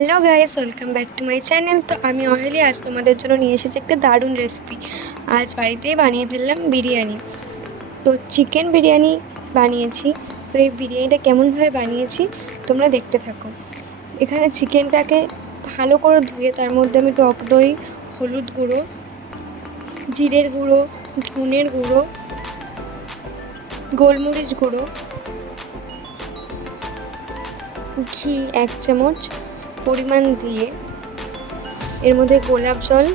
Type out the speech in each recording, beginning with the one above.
Hello guys, welcome back to my channel. তো আমি oily আজ তোমাদের জন্য নিয়ে এসেছি একটা দারুণ রেসিপি। আজ বাড়িতেই বানিয়ে ফেললাম বিরিয়ানি। তো চিকেন বিরিয়ানি বানিয়েছি। তো এই বিরিয়ানিটা কেমনভাবে বানিয়েছি তোমরা দেখতে থাকো। এখানে চিকেনটাকে ভালো করে ধুয়ে তার মধ্যে আমি টক দই, হলুদ গুঁড়ো, জিরের গুঁড়ো, ধনের গুঁড়ো, গোলমরিচ গুঁড়ো, ঘি 1 চামচ পরিমাণ দিয়ে, এর মধ্যে গোলাপ জল,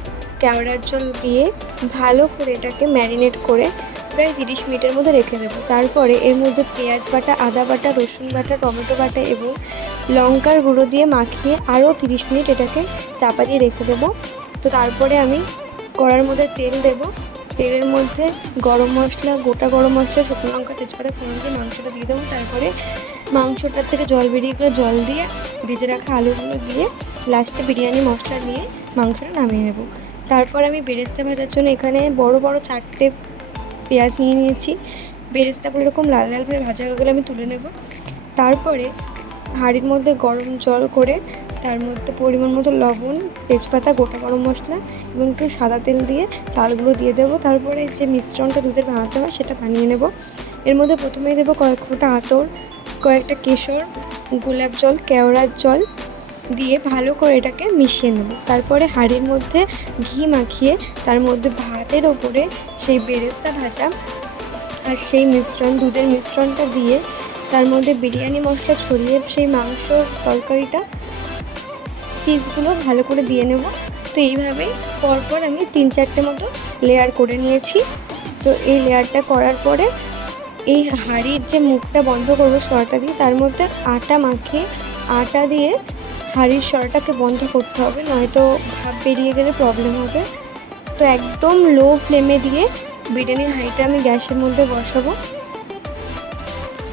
কেওড়ার জল দিয়ে ভালো করে এটাকে ম্যারিনেট করে প্রায় 30 মিনিটের মধ্যে রেখে দেবো। তারপরে এর মধ্যে পেঁয়াজ বাটা, আদা বাটা, রসুন বাটা, টমেটো বাটা এবং লঙ্কার গুঁড়ো দিয়ে মাখিয়ে আরও 30 মিনিট এটাকে চাপা দিয়ে রেখে দেবো। তো তারপরে আমি কড়ার মধ্যে তেল দেবো। তেলের মধ্যে গরম মশলা, গোটা গরম মশলা, শুকনো লঙ্কা, তেজপাতা ফোড়ন দিয়ে মাংসটা দিয়ে দেবো। তারপরে মাংসটার থেকে জল বেরিয়ে গেলে জল দিয়ে ভেজে রাখা আলুগুলো দিয়ে লাস্টে বিরিয়ানি মশলা দিয়ে মাংসটা নামিয়ে নেব। তারপর আমি বেরেস্তা ভাজার জন্য এখানে বড় বড় 4টে পেঁয়াজ নিয়ে নিয়েছি। বেরেস্তাগুলো এরকম লাল লালভাবে ভাজা হয়ে গেলে আমি তুলে নেব। তারপরে হাঁড়ির মধ্যে গরম জল করে তার মধ্যে পরিমাণ মতো লবণ, তেজপাতা, গোটা গরম মশলা এবং একটু সাদা তেল দিয়ে চালগুলো দিয়ে দেবো। তারপরে যে মিশ্রণটা দুধের বানাতে হয় সেটা বানিয়ে নেব। এর মধ্যে প্রথমেই দেবো কয়েক ফোঁটা আতর, কয়েকটা কেশর, গোলাপ জল, কেওড়ার জল দিয়ে ভালো করে এটাকে মিশিয়ে নেব। তারপরে হাঁড়ির মধ্যে ঘি মাখিয়ে তার মধ্যে ভাতের ওপরে সেই বেরেস্তা ভাজা আর সেই মিশ্রণ, দুধের মিশ্রণটা দিয়ে তার মধ্যে বিরিয়ানি মশলা ছড়িয়ে সেই মাংস তরকারিটা পিসগুলো ভালো করে দিয়ে নেব। তো এইভাবেই পরপর আমি 3-4টে মতো লেয়ার করে নিয়েছি। তো এই লেয়ারটা করার পরে এই হাঁড়ির যে মুখটা বন্ধ করবো সরাটা দিয়ে, তার মধ্যে আটা মাখিয়ে আটা দিয়ে হাঁড়ির সরাটাকে বন্ধ করতে হবে, নয়তো ভাপ বেরিয়ে গেলে প্রবলেম হবে। তো একদম লো ফ্লেমে দিয়ে বিরিয়ানির হাঁড়িটা আমি গ্যাসের মধ্যে বসাবো।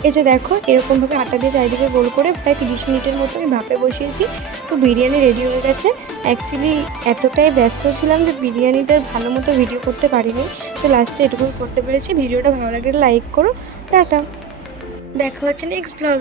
এই যে দেখো, এরকমভাবে আটা দিয়ে চারিদিকে গোল করে প্রায় 30 মিনিটের মতো আমি ভাপে বসিয়েছি। তো বিরিয়ানি রেডি হয়ে গেছে। অ্যাকচুয়ালি এতটাই ব্যস্ত ছিলাম যে বিরিয়ানিটার ভালো মতো ভিডিও করতে পারিনি। তো লাস্টে এটুকুই করতে পেরেছি। ভিডিওটা ভালো লাগলে লাইক করো। টাটা, দেখা হচ্ছে নেক্সট ব্লগে।